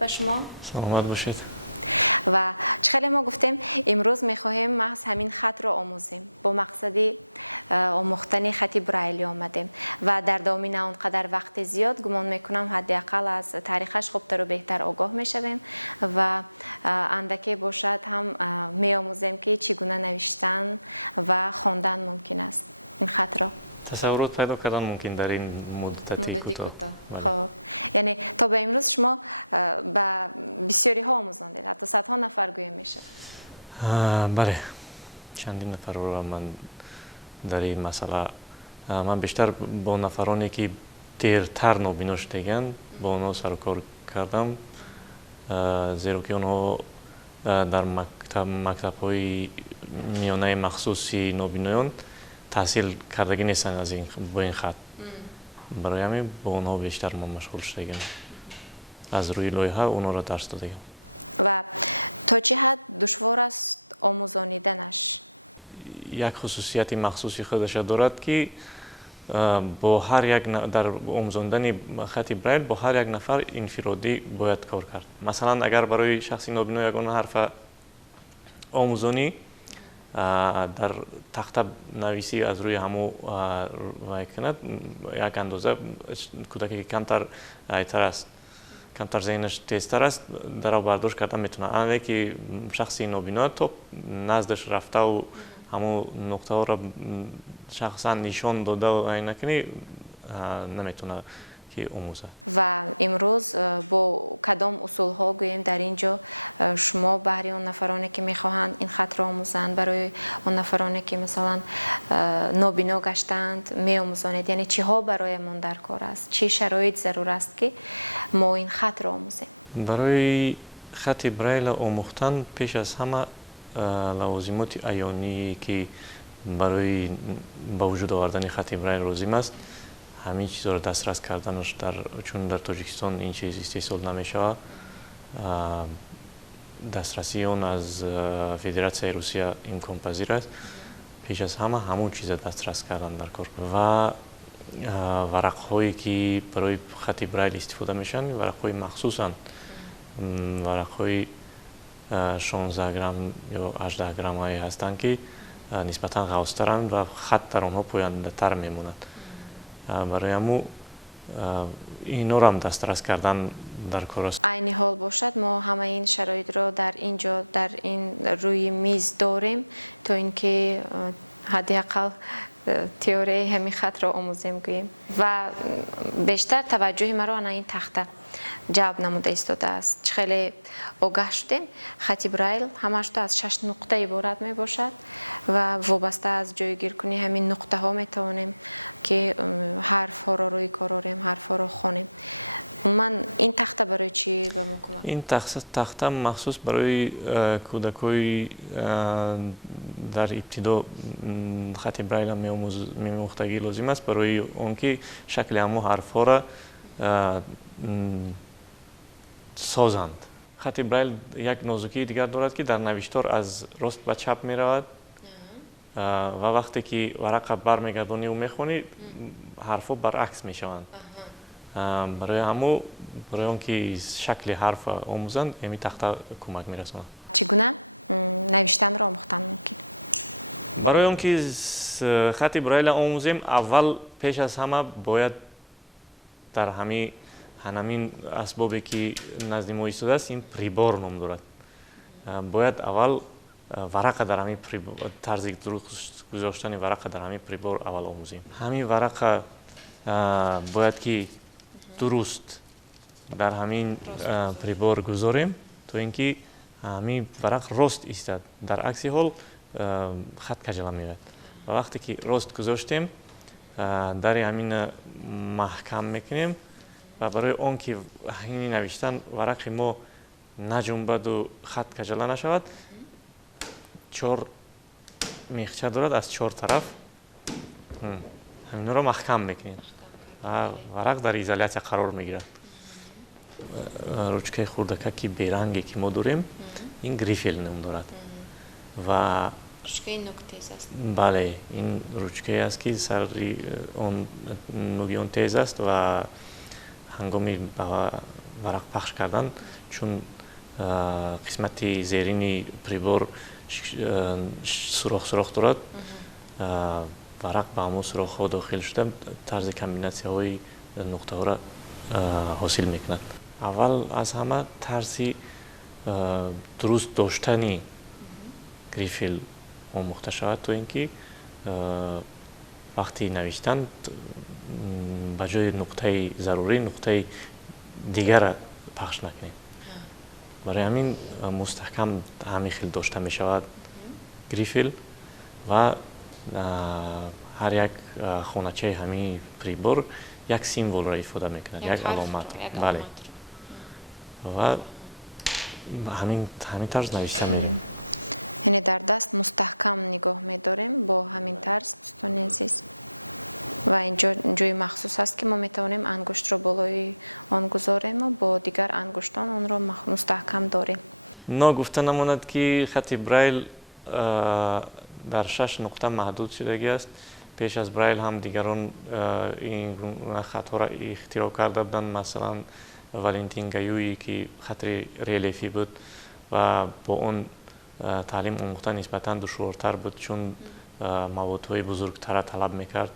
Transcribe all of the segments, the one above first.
به شما. سلامت باشید. تصورات پیدا کردن ممکن در این مدتی کوتاه. بله. بله، چندین نفر رو من در این مسئله من بیشتر با نفرانی که دیرتر نابینا شدگان با آنها سر و کار کردم، زیرا که آنها در مکتب‌های میانه مخصوصی نابینایان تحصیل کردگی نیستند از با این خط. برای همین با آنها بیشتر من مشغول شدگان، از روی لایحه آنها را درس دادگان. یک خصوصیت مخصوصی خودش دارد که با هر یک در آموزاندن خط برایل با هر یک نفر انفرادی باید کار کرد. مثلا اگر برای شخصی نابینا یگان حرف آموزانی در تخته نویسی از روی همو کند، یک اندازه کودکی که کمتر ایتر است، کمتر ذهنش تیزتر است، در آن برداشت کردن میتونه. اما که شخصی نابینا تو نزدش رفته و همو نقطه ها را شخصا نشان داده و این نکنی نمیتونه که آموزه. برای خط برایل آموختن پیش از همه لوازمات عیانی که برای با وجود آوردن خط برایل لازم است، همین چیزا را دسترس کردنش چون در تاجیکستان این چیز استحصال نمیشه، دسترسی اون از فدراسیون روسیه امکان پذیر است. پیش از همه همون چیز دسترس کردن در کار و ورق هایی که برای خط برایل استفاده میشن، ورق های مخصوصا ورق های 16 گرم یا 18 گرم هایی هستند که نسبتا غوص‌ترند و خط در آنها پوینده تر میموند. برای همون اینا را هم دسترس کردن در کار است. این تخته مخصوص برای کودکای در ابتدا خط برایل می‌آموختگی لازم است، برای اون که شکل همو حرف ها را سازند. خط برایل یک نازکی دیگر دارد که در نوشتار از راست به چپ می رود و وقتی که ورق برمیگردانی و میخونی حرفا برعکس می شوند. برای همو برای اون که شکل حرف آموزند این تخته کمک میرساند. برای اون که خط برایل آموزیم، اول پیش از همه باید در همین اسبابی که نزد ما ایستاده است این پریبار نام دارد. باید اول ورق در همین طرز درست گذاشتن ورق در همین پریبار اول آموزیم. همین ورق باید که درست در همین پریبار گذاریم تا اینکه همین ورق راست ایستاد. در عکس حال خط کجلا میاد و وقتی که راست گذاشتیم در همین محکم میکنیم و برای اون که این نوشتن ورق ما نجنبد و خط کجلا نشود، 4 میخچه دارد از 4 طرف، همین رو محکم میکنیم. و ورق در ایزولیاسیا قرار میگیرد. رучкаи хурдакаки беранге ки мо дорем ин грифел ном дорад ва ручкаи нуктез аст. бале, ин ручкае аст ки сари он нуги он тез аст ва ҳангоми ба варақ пахш кардан чун қисмати зерини прибор сурох дорад, варақ ба ҳамон сурохҳо дохил шуда тарзи комбинатсияҳои нуқтаҳоро ҳосил мекунад. аввал аз ҳама тарзи дуруст доштани грифел омӯхта шавад, то ин ки вақти навиштан ба ҷои нуқтаи зарурӣ нуқтаи дигара пахш накунем. барои ҳамин мустаҳкам ҳамин хел дошта мешавад грифел ва ҳар як хоначаи ҳамин прибор як символро ифода мекунад, як аломат. бале ва ҳамин тарз навишта мерем. гуфта намонад ки хати брайл дар 6 нуқта маҳдуд шудагӣ аст. пеш аз брайл ҳам дигарон ин гуна хатҳоро ихтироъ карда буданд, масалан валентин гаюи ки хати релефӣ буд ва бо он таълим омӯхтан нисбатан душвортар буд, чун маводҳои бузургтара талаб мекард.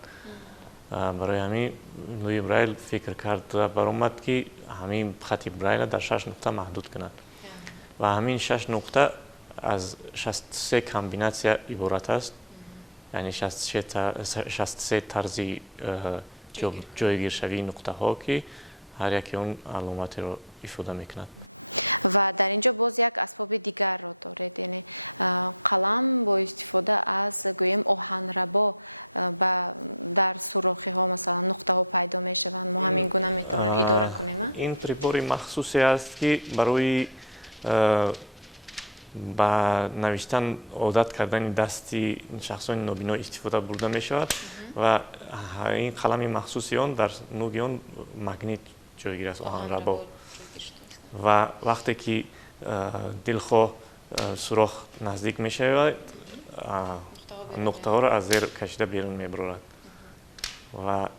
барои ҳамин луи брайл фикр кард ва баромад ки ҳамин хати брайла дар 6 нуқта маҳдуд кунад ва ҳамин 6 нуқта аз 63 комбинатсия иборат аст, яъне 63 тарзи ҷойгиршавии нуқтаҳо ки ҳар яки он аломатеро ифода мекунад. ин прибори махсусе аст ки барои ба навиштан одат кардани дасти шахсони нобино истифода бурда мешавад ва ин қалами махсуси он дар нӯги он магнит ҷойгир аст, оҳанрабо. ва вақте ки дилхоҳ сурох наздик мешавад, нуқтаҳоро аз зер кашида берун мебарорад ва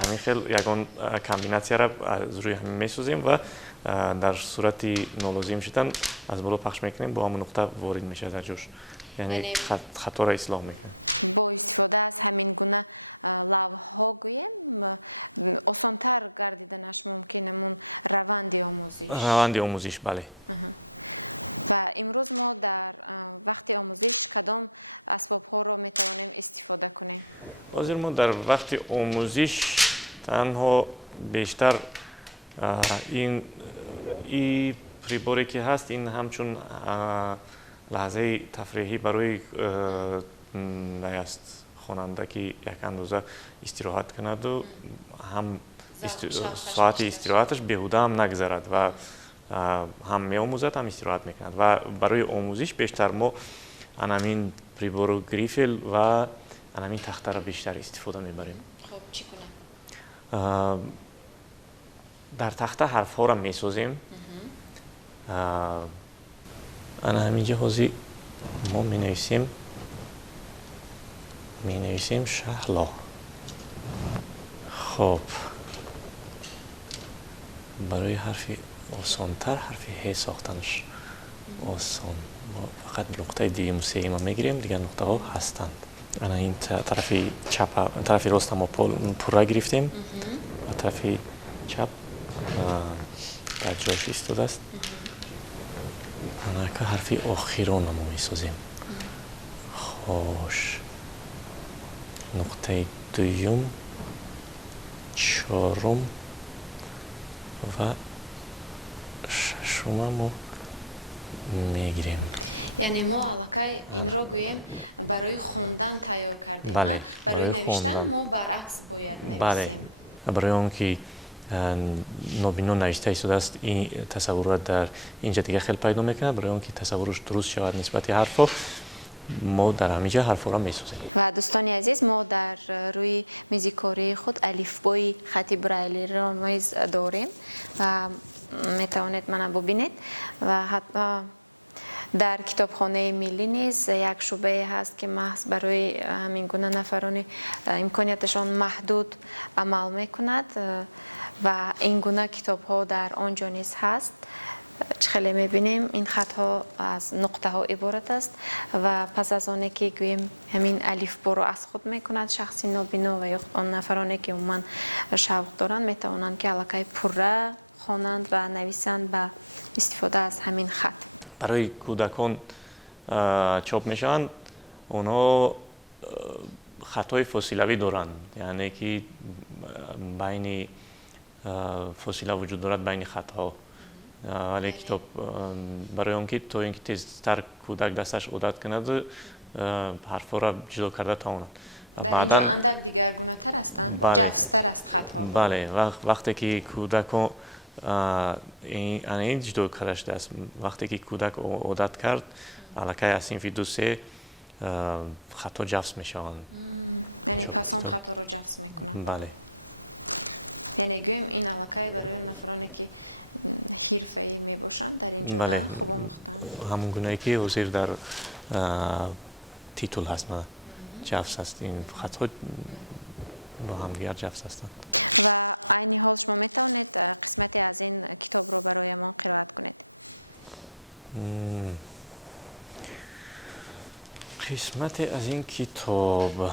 ҳамин хел ягон комбинатсияро аз рӯи ҳамин месозем ва дар сурати нолозим шудан аз боло пахш мекунем, бо ҳамон нуқта ворид мешавад дар ҷош, яъне хаторо ислоҳ мекунем. раванди омӯзиш, бале. ҳозир мо дар вақти омӯзиш танҳо бештар ин приборе ки ҳаст, ин ҳамчун лаҳзаи тафриҳӣ барои аст хонанда ки як андоза истироҳат кунаду ҳам соати истироҳаташ беҳуда ҳам нагзарад ва ҳам меомӯзад, ҳам истироҳат мекунад. ва барои омӯзиш бештар мо анамин прибору грифел ва анамин тахтаро бештар истифода мебарем. хоб чӣ кунам? дар тахта ҳарфҳоро месозем. ана ҳаминҷа ҳозир мо менависем шаҳло. хоб барои ҳарфи осонтар ҳарфи ҳ сохтанаш осон, фақат нуқтаи дуюму сеюма мегирем, дигар нуқтаҳо ҳастанд. ана ин тарафи чапа, тарафи роста мо пурра гирифтем ва тарафи чап дар ҷош истодааст. анака ҳарфи охиронро мо месозем. хош, нуқтаи дуюм, чорум ва шашума мо мегирем. яъне мо аллакай онро гӯем барои хондан тайёр кардем. бале, барои хондан мо баръакс бояд нависем. бале, барои он ки нобино навишта истодааст, ин тасаввурат дар инҷа дига хел пайдо мекунад. барои он ки тасаввуруш дуруст шавад нисбати ҳарфҳо, мо дар ҳаминҷа ҳарфҳоро месозем. برای کودکان چاپ میشن اونا خطای فاصلوی دارن، یعنی که بین فاصله وجود دارد بین خطها، ولی کتاب برای اون که تو اینکه تیزتر کودک دستش عادت کند حرفا را جدا کرده تواند و بعدا بله بله وقتی که کودک این جدا کردش دست وقتی که کودک عادت کرد الکی از صنف 2-3 خطا جفت میشوند. بله بله همون گونه‌ای که حضور در تیتول هست نه جفت هست، این خطا با هم دیگر جفت هستند. قسمت از این کتاب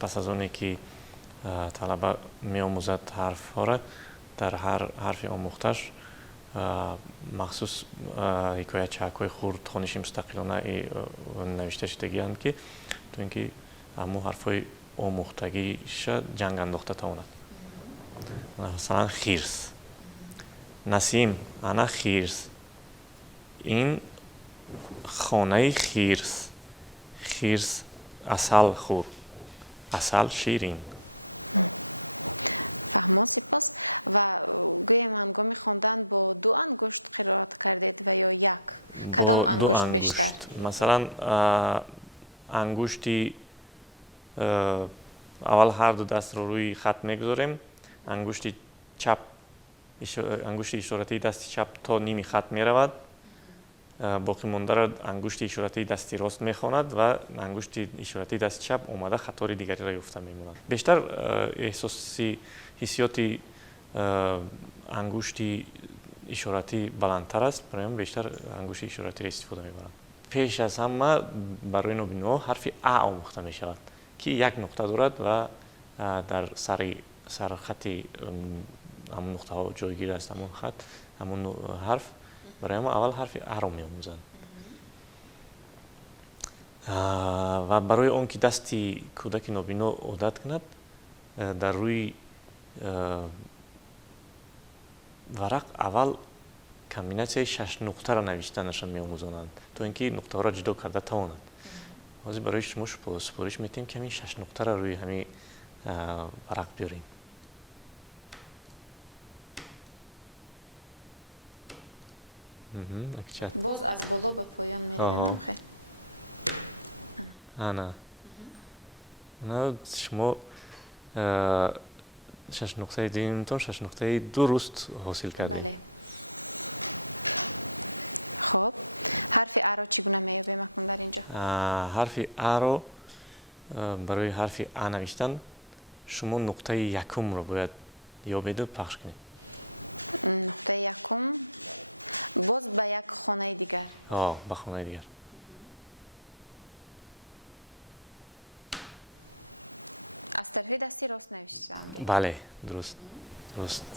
پس از اونی که طلبه می آموزد حرف ها را در هر حرف آموختش مخصوص حکایت چک‌های خورد خوانش مستقلانه نوشته شدگی هستند که تو اینکه همون حرفای آموختگیش جنگ انداخته تواند. مثلا خیرس نسیم انا خیرس، این خانه خیرس، خیرس عسل خور، عسل شیرین. با 2 انگشت، مثلا انگشتی اول هر 2 دست رو روی خط میگذاریم، انگشت چپ انگشت اشارتی دست چپ تا نیمی خط می رود، باقی مانده را انگشت اشارتی دست راست می خواند و انگشت اشارتی دست چپ اومده خطای دیگری را یافته می ماند. بیشتر حسیات انگشت اشارتی بلندتر است، برایم بیشتر انگشت اشارتی را استفاده می برم. پیش از همه برای نوبینا حرف ا آموخته می شود که یک نقطه دارد و در سر خط همون نقطه ها جایگیر است، همون خط همون حرف برای ما اول حرف ا را می آموزند و برای اون که دستی کودک نابینا عادت کند در روی ورق اول کامبیناسیای 6 نقطه را نوشتنشان می آموزانند تا اینکه نقطه ها را جدا کرده تواند. حاضر برای شما سپارش میتیم که همین 6 نقطه را روی همین ورق بیاریم. اکچت باز از بالا به پایان. آها نه شما 6 نقطه دیدیم 6 نقطه درست حاصل کردیم. حرف ا رو برای حرف ا نوشتن شما نقطه یکم رو باید یابید و پخش کنید. به خانه دیگر. بله درست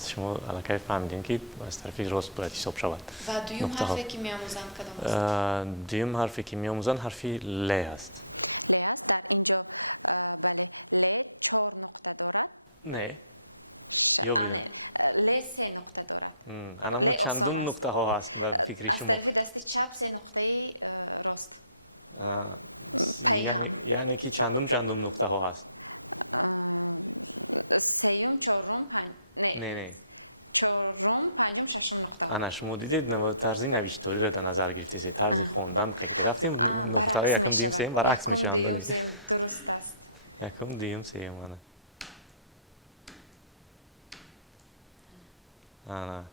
شما الکی فهمیدین که از طرف راست باید حساب شود. و دویم حرفی که می آموزند کدام است؟ دویم حرفی که می آموزند حرف ل است. نه یا بدون ل 3 نقطه دارد. انا چندم نقطه ها هست به فکر شما؟ از طرف دست چپ 3 نقطه راست. یعنی که چندم نقطه ها هست. سیوم چهارم نه چهارم پنجم ششم نقطه. انا شما دیدید طرز نوشتاری را در نظر گرفتید، طرز خواندن گرفتیم نقطه های یکم دیم سیم برعکس میشه. درست است. یکم دیم سیم انا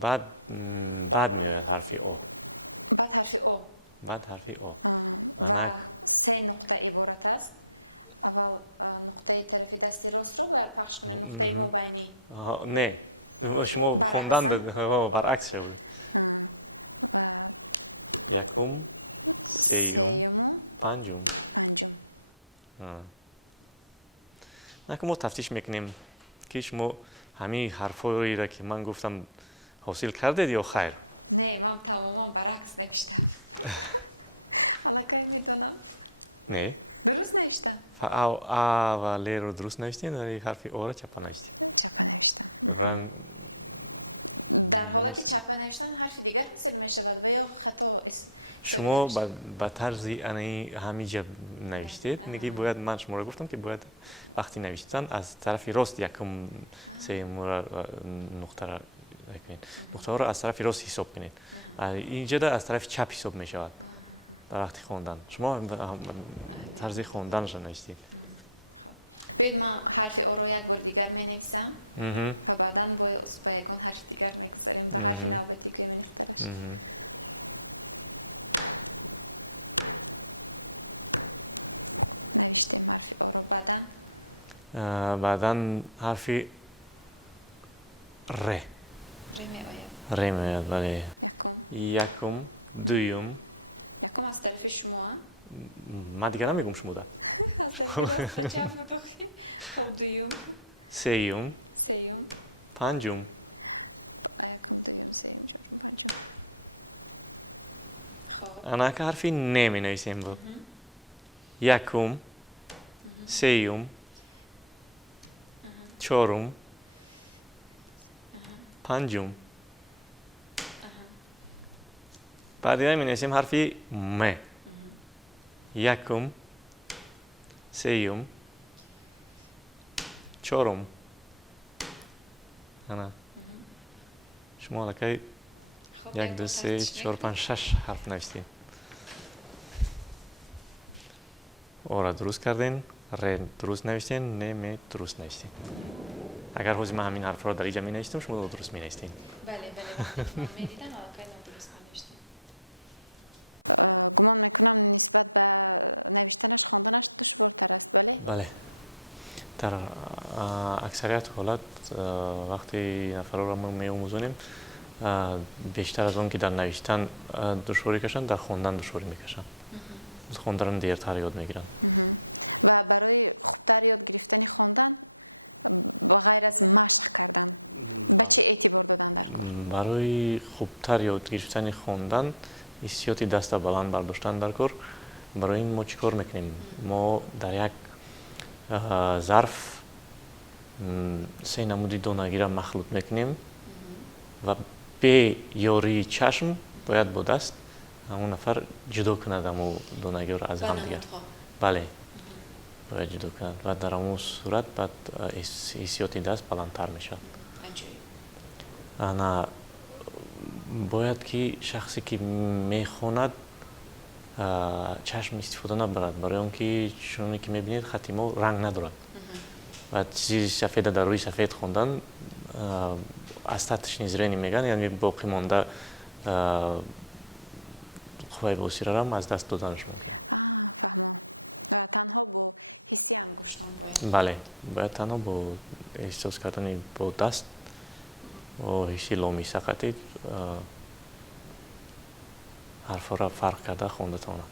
بعد میآید حرف او. بعد حرف او. انا 3 نقطه عبارت است. نقطه طرف دست راست رو باید پخش کنیم، نقطه مابینی. نه شما خوندن برعکس شد. یکم سیوم پنجم. ما تفتیش میکنیم که شما ҳамин ҳарфоеро ки ман гуфтам ҳосил кардед ё хайр? Не, ман тамоман баръакс навиштам. Аллакай медонам. Не? Дуруст навиштам. А ва леро дуруст навиштед, вале ҳарфи оро чапа навиштед. Дар ҳолати чапа навиштан ҳарфи дигар ҳисоб мешавад ва ё хато аст. шумо ба тарзи ҳамиҷа навиштед. Ки бояд ман шуморо гуфтам ки бояд вақти навиштан аз тарафи рост якум сеюмро нуқтаро накунед. Нуқтаҳоро аз тарафи рост ҳисоб кунед. Инҷода аз тарафи чап ҳисоб мешавад дар вақти хондан. Шумо тарзи хонданашо навиштед. Бед ман ҳарфи оро як бор дигар менависам ва баъдан ба ягон ҳарфи дигар мегузарем. Ҳарфи навбатӣ ки менависам. баъдан ҳарфи ре. ре меояд, бале. Якум, дуюм. Якум аз тарафи шумо? Ман дигар намегум шумода. Дуюм. Сеюм. Панҷум. Анака ҳарфи не менависем бо. Якум, сеюм, чорум, панҷум. баъди менависем ҳарфи ме. Якум, сеюм, чорум. ана шумо аллакай 1 2 3 4 5 6 ҳарф навиштед. ора дуруст карден, ре дуруст навиштен, не ме дуруст навиштен. агар ҳозир ман ҳамин ҳарфро дар иҷа менавистам, шумо дуруст менавистед. Бале, медидам аллакай нодуруст навиштем. бале. дар аксарият ҳолат вақти нафарро мо меомӯзонем, бештар аз он ки дар навиштан душворӣ кашанд, дар хондан душворӣ мекашанд. хонданро дертар ёд мегиранд. барои хубтар ёд гирифтани хондан, ҳиссиёти даста баланд бардоштан дар кор, барои ин мо чӣ кор мекунем? Мо дар як зарф се намуди донагиро махлут мекунем ва бе ёрии чашм бояд бо даст ҳамон нафар ҷудо кунад ҳамо донагиро аз ҳамдигар. бале, бояд ҷудо кунад ва дар ҳамон сурат баъд ҳиссиёти даст баландтар мешавад. ана бояд ки шахсе ки мехонад чашм истифода набарад, барои он ки чуноне ки мебинед хати мо ранг надорад ва чизи сафеда дар рӯи сафед хондан остаточное зрение мегӯянд, яъне боқӣ монда қувваи восирарам аз даст доданаш мумкин. бале, бояд танҳо бо эҳсос кардани бо даст бо ҳисси ломисақатӣ ҳарфҳоро фарқ карда хонда тавонад.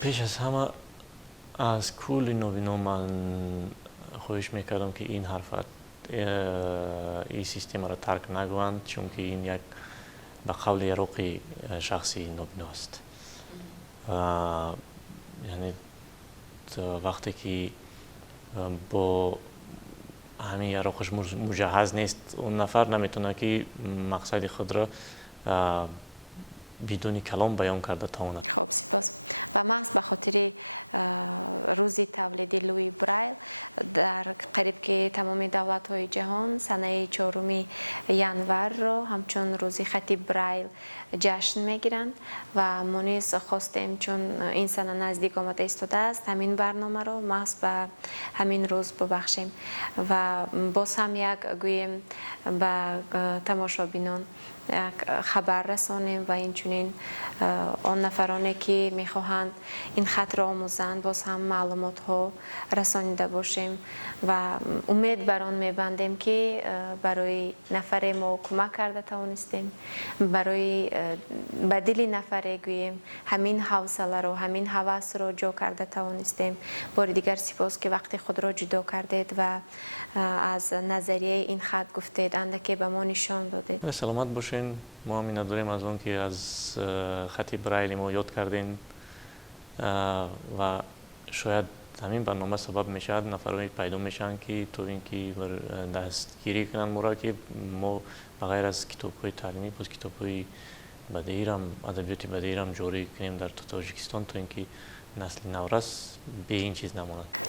пеш аз ҳама аз кулли нобинон ман хоҳиш мекардам ки ин ҳарфа ин системаро тарк нагӯянд, чунки ин як ба қавли яроқи шахси нобино аст. яъне вақте ки бо ҳамин яроқаш муҷаҳҳаз нест, он нафар наметавонад ки мақсади худро бидуни калом баён карда тавонад. سلامت باشین. ما می‌نداریم از اون که از خط برایلی ما یاد کردین و شاید همین برنامه سبب میشه نفرایی پیدا میشن که تو اینکه دستگیری کنن مورا که ما بغیر از کتاب‌های تعلیمی باز کتاب‌های بدیهی هم ادبیات بدیهی هم جاری کنیم در تاجیکستان تا اینکه نسل نورس به این چیز نماند.